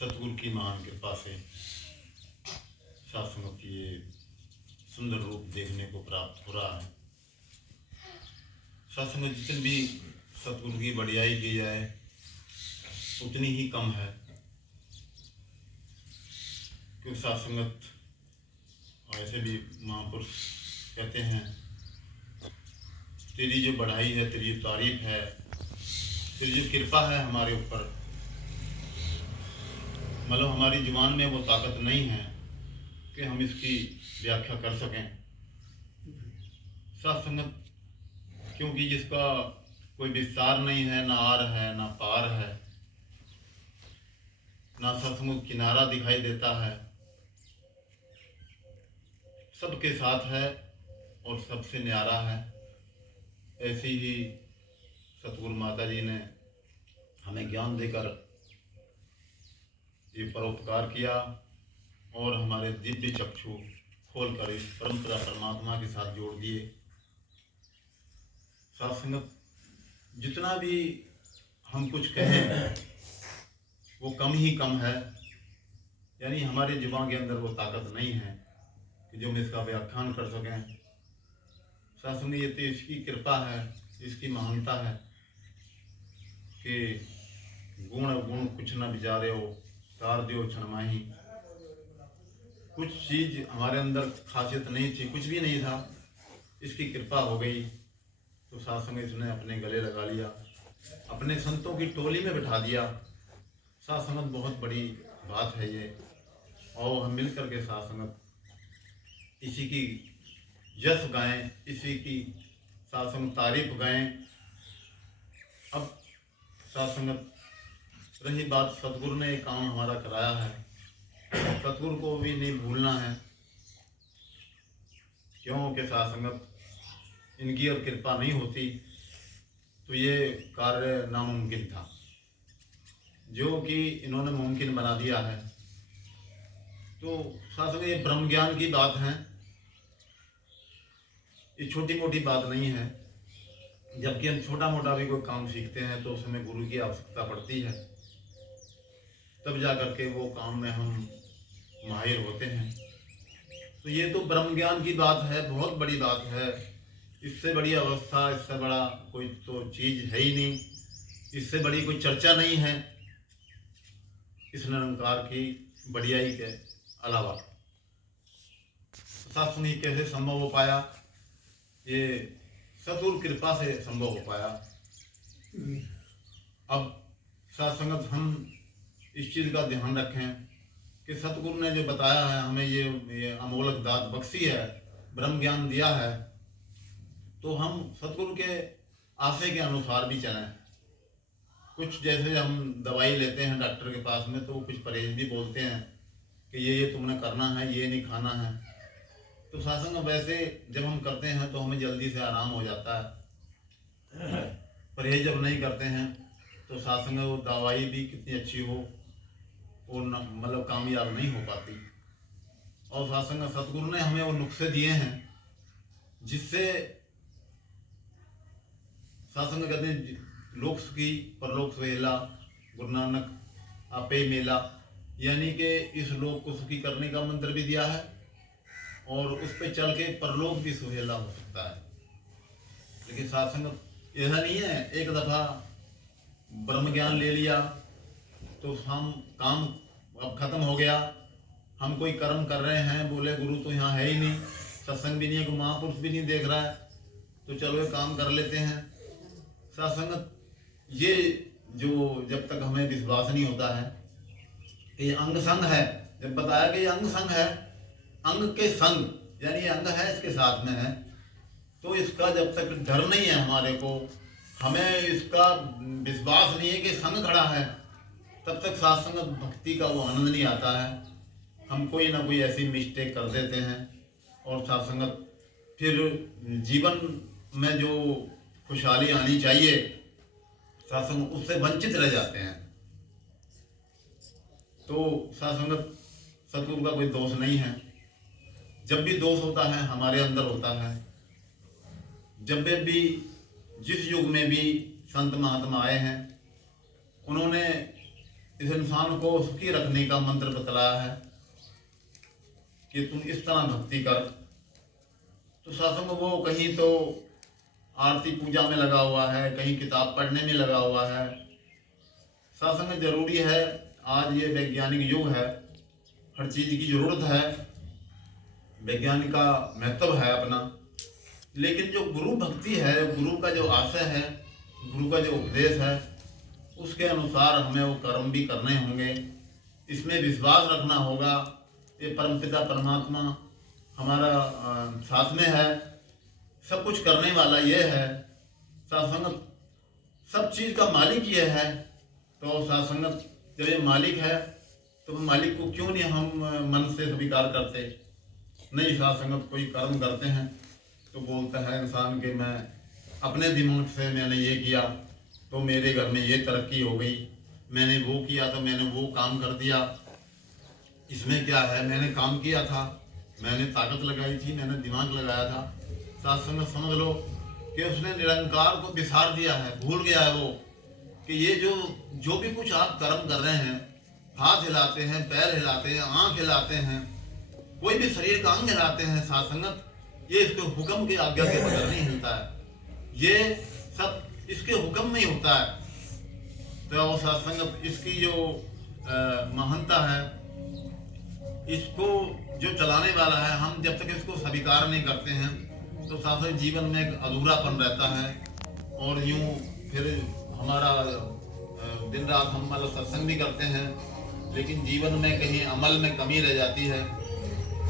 सतगुरु की महान कृपा से सत्संग की ये सुंदर रूप देखने को प्राप्त हो रहा है। सत्संग जितनी भी सतगुरु की बढ़ियाई की जाए उतनी ही कम है, क्योंकि सत्संगत ऐसे भी महापुरुष कहते हैं, तेरी जो बढ़ाई है, तेरी जो तारीफ है, तेरी जो कृपा है हमारे ऊपर, मतलब हमारी जुबान में वो ताकत नहीं है कि हम इसकी व्याख्या कर सकें। सत्संगत क्योंकि जिसका कोई विस्तार नहीं है, ना आर है ना पार है, ना सत्संग किनारा दिखाई देता है, सबके साथ है और सबसे न्यारा है। ऐसी ही सतगुरु माता जी ने हमें ज्ञान देकर ये परोपकार किया और हमारे दिव्य चक्षु खोलकर इस परंपरा परमात्मा के साथ जोड़ दिए। सत्संग जितना भी हम कुछ कहें वो कम ही कम है, यानी हमारे जुबान के अंदर वो ताकत नहीं है कि जो हम इसका व्याख्यान कर सकें। सत्संग ये तो इसकी कृपा है, इसकी महानता है कि गुण गुण कुछ न विचारे हो, तार दियो क्षण माही। कुछ चीज हमारे अंदर खासियत नहीं थी, कुछ भी नहीं था, इसकी कृपा हो गई तो सत्संग इसने अपने गले लगा लिया, अपने संतों की टोली में बिठा दिया। सत्संग बहुत बड़ी बात है ये, और हम मिलकर के सत्संग इसी की यश गाएं, इसी की सत्संग तारीफ गाएं। अब सत्संग रही बात, सतगुरु ने एक काम हमारा कराया है, सतगुरु को भी नहीं भूलना है, क्योंकि सत्संगत इनकी और कृपा नहीं होती तो ये कार्य नामुमकिन था, जो कि इन्होंने मुमकिन बना दिया है। तो सत्संग ये ब्रह्म ज्ञान की बात है, ये छोटी मोटी बात नहीं है। जबकि हम छोटा मोटा भी कोई काम सीखते हैं तो उसमें गुरु की आवश्यकता पड़ती है, तब जा करके वो काम में हम माहिर होते हैं। तो ये तो ब्रह्म ज्ञान की बात है, बहुत बड़ी बात है। इससे बड़ी अवस्था, इससे बड़ा कोई तो चीज है ही नहीं, इससे बड़ी कोई चर्चा नहीं है इस निरंकार की बढ़ियाई के अलावा। सत्संग कैसे संभव हो पाया? ये सतगुरु कृपा से संभव हो पाया। अब सत्संगत हम इस चीज का ध्यान रखें कि सतगुरु ने जो बताया है हमें, ये अमोलक दात बख्शी है, ब्रह्म ज्ञान दिया है, तो हम सतगुरु के आशय के अनुसार भी चलें। कुछ जैसे हम दवाई लेते हैं डॉक्टर के पास में, तो वो कुछ परहेज भी बोलते हैं कि ये तुमने करना है, ये नहीं खाना है। तो सत्संग वैसे जब हम करते हैं तो हमें जल्दी से आराम हो जाता है। परहेज जब नहीं करते हैं तो सत्संग वो दवाई भी कितनी अच्छी हो वो मतलब कामयाब नहीं हो पाती। और सत्संग सतगुरु ने हमें वो नुस्खे दिए हैं जिससे सत्संग कहते हैं लोक सुखी परलोक सुहेला, गुरु नानक आपे मेला, यानी कि इस लोक को सुखी करने का मंत्र भी दिया है और उस पे चल के परलोक भी सुहेला हो सकता है। लेकिन सत्संग ऐसा नहीं है एक दफा ब्रह्म ज्ञान ले लिया तो हम काम अब खत्म हो गया, हम कोई कर्म कर रहे हैं, बोले गुरु तो यहाँ है ही नहीं, सत्संग भी नहीं है, कोई महापुरुष भी नहीं देख रहा है, तो चलो ये काम कर लेते हैं। सत्संग ये जो जब तक हमें विश्वास नहीं होता है कि ये अंग संग है, जब बताया कि ये अंग संग है, अंग के संग यानी ये अंग है इसके साथ में है, तो इसका जब तक डर नहीं है हमारे को, हमें इसका विश्वास नहीं है कि संग खड़ा है, तब तक सत्संग भक्ति का वो आनंद नहीं आता है। हम कोई ना कोई ऐसी मिस्टेक कर देते हैं और सत्संग फिर जीवन में जो खुशहाली आनी चाहिए सत्संग उससे वंचित रह जाते हैं। तो सत्संग सतगुरु का कोई दोष नहीं है, जब भी दोष होता है हमारे अंदर होता है। जब भी जिस युग में भी संत महात्मा आए हैं उन्होंने इस इंसान को सुखी रखने का मंत्र बतलाया है कि तुम इस तरह भक्ति कर। तो सत्संग वो कहीं तो आरती पूजा में लगा हुआ है, कहीं किताब पढ़ने में लगा हुआ है। सत्संग जरूरी है। आज ये वैज्ञानिक युग है, हर चीज की जरूरत है, वैज्ञानिक का महत्व है अपना। लेकिन जो गुरु भक्ति है, गुरु का जो आशय है, गुरु का जो उपदेश है, उसके अनुसार हमें वो कर्म भी करने होंगे। इसमें विश्वास रखना होगा। ये परमपिता परमात्मा हमारा साथ में है, सब कुछ करने वाला ये है। सत्संग सब चीज़ का मालिक ये है। तो सत्संग जब ये मालिक है तो मालिक को क्यों नहीं हम मन से स्वीकार करते। नहीं, सत्संग कोई कर्म करते हैं तो बोलता है इंसान के मैं अपने दिमाग से मैंने ये किया तो मेरे घर में ये तरक्की हो गई, मैंने वो किया तो मैंने वो काम कर दिया। इसमें क्या है, मैंने काम किया था, मैंने ताकत लगाई थी, मैंने दिमाग लगाया था। सत्संग समझ लो कि उसने निरंकार को बिसार दिया है, भूल गया है वो कि ये जो भी कुछ आप कर्म कर रहे हैं, हाथ हिलाते हैं, पैर हिलाते हैं, आँख हिलाते हैं, कोई भी शरीर का अंग हिलाते हैं, सत्संगत ये इसके हुक्म की आज्ञा के बगैर नहीं हिलता है। ये सब इसके हुक्म में ही होता है। तो सत्संग इसकी जो महानता है, इसको जो चलाने वाला है, हम जब तक इसको स्वीकार नहीं करते हैं तो सत्संग जीवन में एक अधूरापन रहता है। और यूं फिर हमारा दिन रात हम मतलब सत्संग भी करते हैं लेकिन जीवन में कहीं अमल में कमी रह जाती है।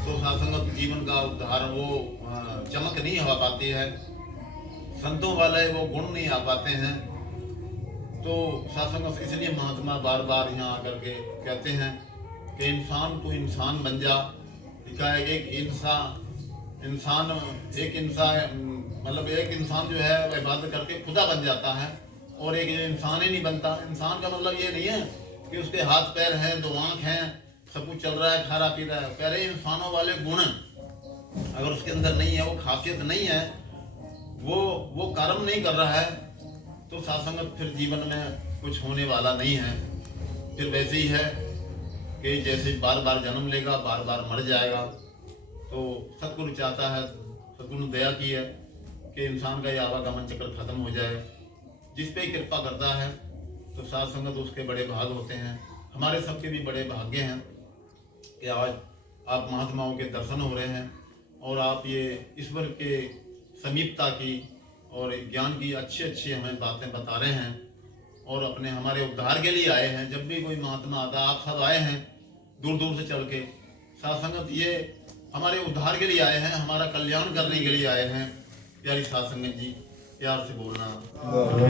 तो सत्संग जीवन का उद्धार वो चमक नहीं हो पाती है, संतों वाले वो गुण नहीं आ पाते हैं। तो सत्संग इसलिए महात्मा बार बार यहाँ आकर के कहते हैं कि इंसान को इंसान बन जा। लिखा है एक इंसान मतलब एक इंसान जो है वह इबादत करके खुदा बन जाता है और एक इंसान ही नहीं बनता। इंसान का मतलब ये नहीं है कि उसके हाथ पैर हैं, 2 आँख हैं, सब कुछ चल रहा है, खा रहा पी रहा है। कह रहे इंसानों वाले गुण अगर उसके अंदर नहीं है, वो खासियत नहीं है, वो कर्म नहीं कर रहा है, तो सत्संग फिर जीवन में कुछ होने वाला नहीं है। फिर वैसे ही है कि जैसे बार बार जन्म लेगा, बार बार मर जाएगा। तो सतगुरु चाहता है, सतगुरु ने दया की है कि इंसान का ये आवागमन चक्र खत्म हो जाए। जिस पे कृपा करता है तो सत्संग उसके बड़े भाग होते हैं। हमारे सबके भी बड़े भाग्य हैं कि आज आप महात्माओं के दर्शन हो रहे हैं और आप ये ईश्वर के समीपता की और ज्ञान की अच्छी हमें बातें बता रहे हैं और अपने हमारे उद्धार के लिए आए हैं। जब भी कोई महात्मा आता, आप सब आए हैं दूर दूर से चल के। सत्संगत ये हमारे उद्धार के लिए आए हैं, हमारा कल्याण करने के लिए आए हैं। प्यारी सत्संगत जी, प्यार से बोलना।